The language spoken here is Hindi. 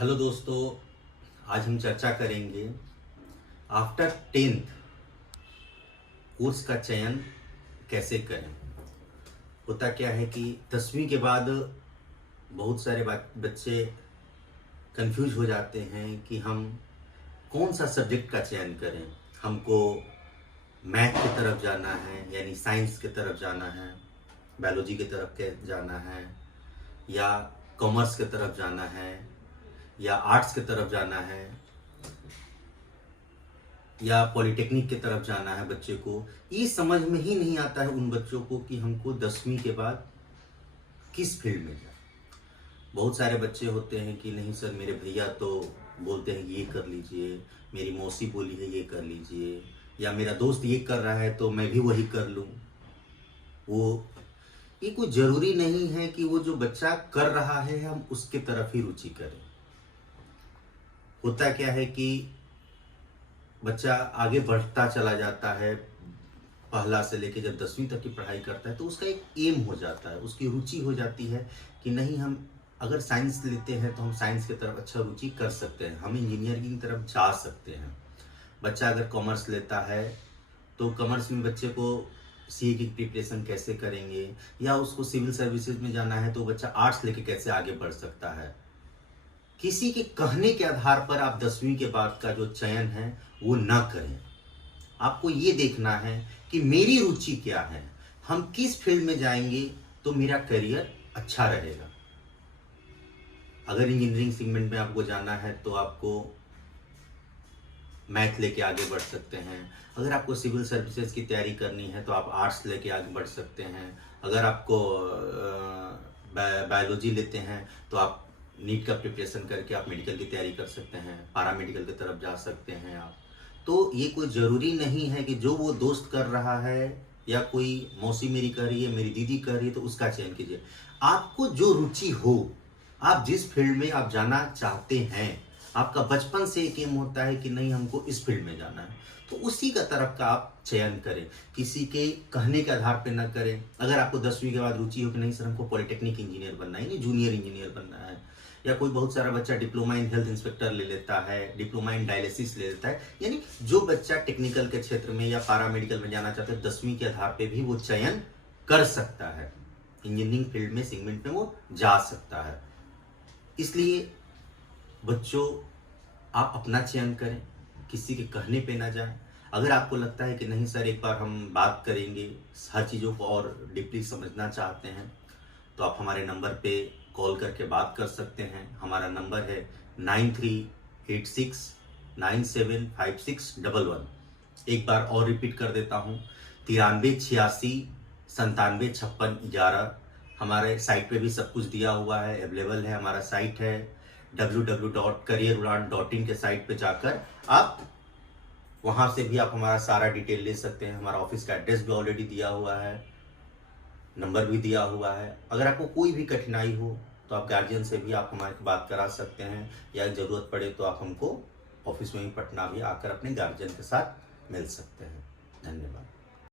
हेलो दोस्तों, आज हम चर्चा करेंगे आफ्टर 10th कोर्स का चयन कैसे करें। होता क्या है कि 10वीं के बाद बहुत सारे बच्चे कंफ्यूज हो जाते हैं कि हम कौन सा सब्जेक्ट का चयन करें। हमको मैथ की तरफ जाना है यानी साइंस की तरफ जाना है, बायोलॉजी की तरफ जाना है, या कॉमर्स की तरफ जाना है, या आर्ट्स की तरफ जाना है, या पॉलिटेक्निक की तरफ जाना है। बच्चे को ये समझ में ही नहीं आता है उन बच्चों को कि हमको 10वीं के बाद किस फील्ड में जाए। बहुत सारे बच्चे होते हैं कि नहीं सर, मेरे भैया तो बोलते हैं ये कर लीजिए, मेरी मौसी बोली है ये कर लीजिए, या मेरा दोस्त ये कर रहा है तो मैं भी वही कर लूँ। वो ये कोई ज़रूरी नहीं है कि वो जो बच्चा कर रहा है हम उसके तरफ ही रुचि करें। होता क्या है कि बच्चा आगे बढ़ता चला जाता है, पहला से लेके जब 10वीं तक की पढ़ाई करता है तो उसका एक एम हो जाता है, उसकी रुचि हो जाती है कि नहीं, हम अगर साइंस लेते हैं तो हम साइंस की तरफ अच्छा रुचि कर सकते हैं, हम इंजीनियरिंग की तरफ जा सकते हैं। बच्चा अगर कॉमर्स लेता है तो कॉमर्स में बच्चे को सीए की प्रिपरेशन कैसे करेंगे, या उसको सिविल सर्विसेज में जाना है तो बच्चा आर्ट्स लेके कैसे आगे बढ़ सकता है। किसी के कहने के आधार पर आप 10वीं के बाद का जो चयन है वो ना करें। आपको ये देखना है कि मेरी रुचि क्या है, हम किस फील्ड में जाएंगे तो मेरा करियर अच्छा रहेगा। अगर इंजीनियरिंग सेगमेंट में आपको जाना है तो आपको मैथ लेके आगे बढ़ सकते हैं। अगर आपको सिविल सर्विसेज की तैयारी करनी है तो आप आर्ट्स लेके आगे बढ़ सकते हैं। अगर आपको बायोलॉजी लेते हैं तो आप नीट का प्रिपरेशन करके आप मेडिकल की तैयारी कर सकते हैं, पैरामेडिकल की तरफ जा सकते हैं आप। तो ये कोई ज़रूरी नहीं है कि जो वो दोस्त कर रहा है या कोई मौसी मेरी कर रही है, मेरी दीदी कर रही है तो उसका चयन कीजिए। आपको जो रुचि हो, आप जिस फील्ड में आप जाना चाहते हैं, आपका बचपन से एक एम होता है कि नहीं हमको इस फील्ड में जाना है, तो उसी का तरफ का आप चयन करें, किसी के कहने के आधार पे ना करें। अगर आपको 10वीं के बाद रुचि हो कि नहीं सर हमको पॉलिटेक्निक इंजीनियर बनना है, नहीं जूनियर इंजीनियर बनना है, या कोई बहुत सारा बच्चा डिप्लोमा इन हेल्थ इंस्पेक्टर ले लेता है, डिप्लोमा इन डायलिसिस ले लेता है, यानी जो बच्चा टेक्निकल के क्षेत्र में या पैरामेडिकल में जाना चाहता है 10वीं के आधार पे भी वो चयन कर सकता है, इंजीनियरिंग फील्ड में सेगमेंट में वो जा सकता है। इसलिए बच्चों, आप अपना चयन करें, किसी के कहने पे ना जाएं। अगर आपको लगता है कि नहीं सर एक बार हम बात करेंगे, हर चीज़ों को और डीपली समझना चाहते हैं, तो आप हमारे नंबर पे कॉल करके बात कर सकते हैं। हमारा नंबर है 9386975611। एक बार और रिपीट कर देता हूँ, 9386975611। हमारे साइट पे भी सब कुछ दिया हुआ है, अवेलेबल है। हमारा साइट है www.careerudan.in के साइट पे जाकर आप वहाँ से भी आप हमारा सारा डिटेल ले सकते हैं। हमारा ऑफिस का एड्रेस भी ऑलरेडी दिया हुआ है, नंबर भी दिया हुआ है। अगर आपको कोई भी कठिनाई हो तो आप गार्जियन से भी आप हमारी बात करा सकते हैं, या ज़रूरत पड़े तो आप हमको ऑफिस में ही पटना भी आकर अपने गार्जियन के साथ मिल सकते हैं। धन्यवाद।